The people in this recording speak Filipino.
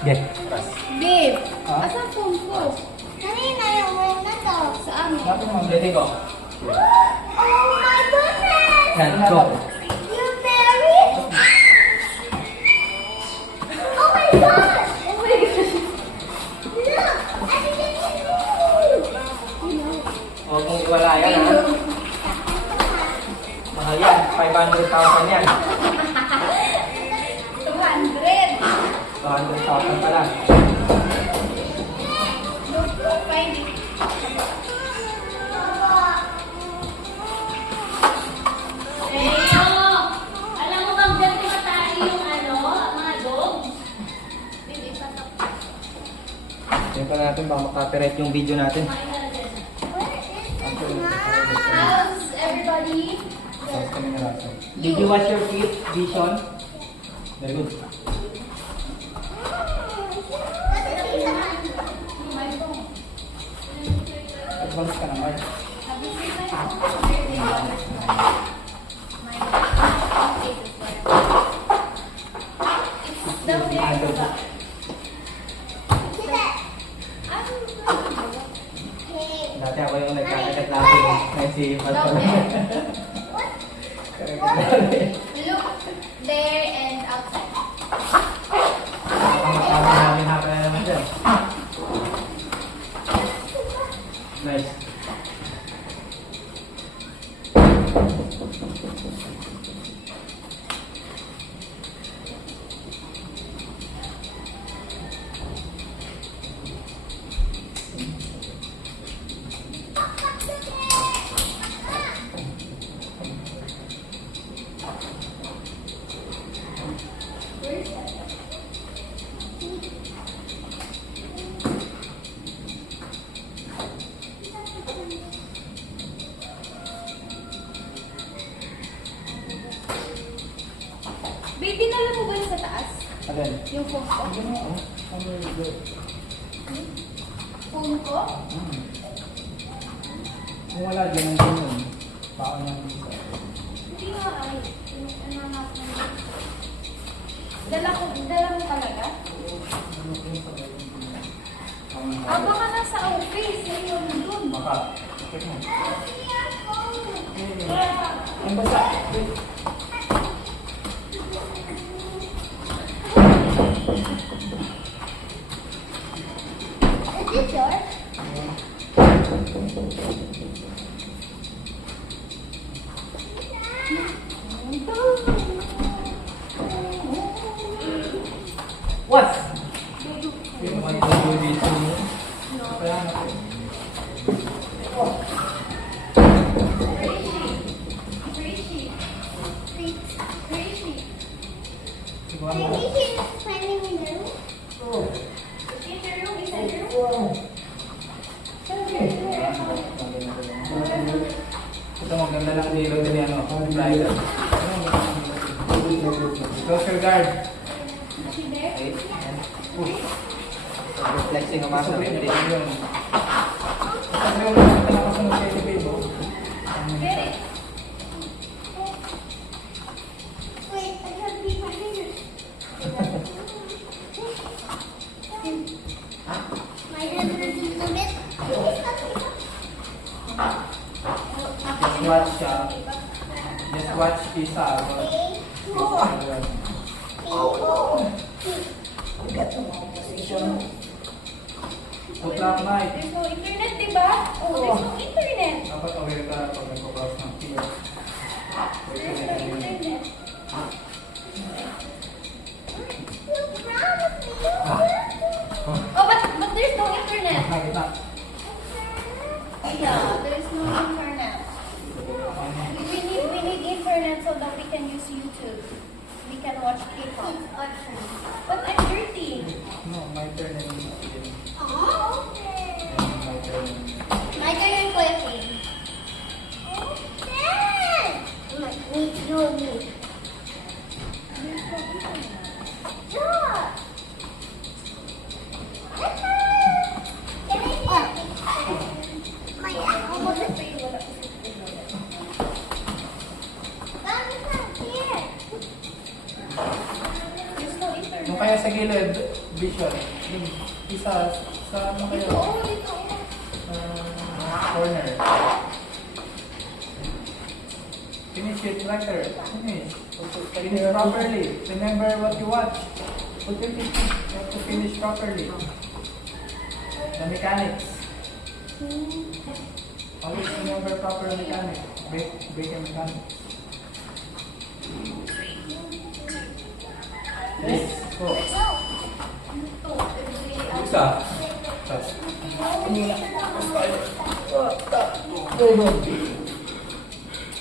Sige. Babe, Ha? asan phone ko? Kanina yung word na to. Saan? Bakit mo? Ready ko. Oh my goodness! Yan, go. You married? Oh my god! Oh my gosh. Look! Everything is moving! Huwag mong iwala yan, ha? Mahal yan. 500,000 yan. 200. 200,000 pala. Look, find it. Leo! Alam mo bang dyan tumatay yung mga dogs? Babe, ipasok. Tingnan pa natin baka makapirate yung video natin. Kumain ka na dyan. How's everybody? Tapos kami na lahat. Did you watch your feet, Vision? Very good. My phone. Advance ka na, Mark. Have you seen my phone? Birthday water. My face is there. It's down there. Diba? Dati ako yung nagkakareklamo eh. Si Down there. Look there and outside. Nakakatawa namin hapa na naman dyan. Nice. Babe, dinala mo ba yun sa taas? Again. Yung phone ko? Ano mo? Ano mo yung good? Phone ko? Kung wala dyan ang ganun, baka nang isa. Hindi nga ay. Nananap na. Dala mo talaga? Ah, baka nasa office. Ayun, dun. Baka. Check mo. Ang basa. Is this yours? What? Yung mga ito dito mo. Kaya na po. Where is she? Where is she? Siguro Maybe mo. she's planning in the room. In the room? Is that the room? Ito maganda lang dito din ano. Driver. Close your guard. Is she there? Wait. Reflexing ang masa. Sabihin na yun. Kasi yung nakita na kasunod kay Babe, oh. Get it. Wait, I have to beat my fingers. My hands are just a bit. Just watch siya. Just watch Isa. Good luck, Mike. There's no internet, diba? Oh, there's no internet. Dapat aware ka pag nagpo-cross ng tier. There's no internet. Oh, but there's no internet. Nakit na. Yeah, there's no internet. We need internet so that we can use YouTube. We can watch K-pop. But I'm dirty. No, my turn na yun. Oh, My turn. my turn and clicking. Okay. Me too, me. There's no internet. Look. Can I see a picture? My almost Wala pa si Mom, it's not here. There's no internet. Nung kaya sa gilid. Vision. Isa. Sa ano kayo? Dito. Corner. Finish it, tracker. Finish. Finish properly. Remember what you watch. Put your feet. You have to finish properly. The mechanics. Always remember proper mechanics. Brake and mechanics. Yes. Go. Isa. Go, go.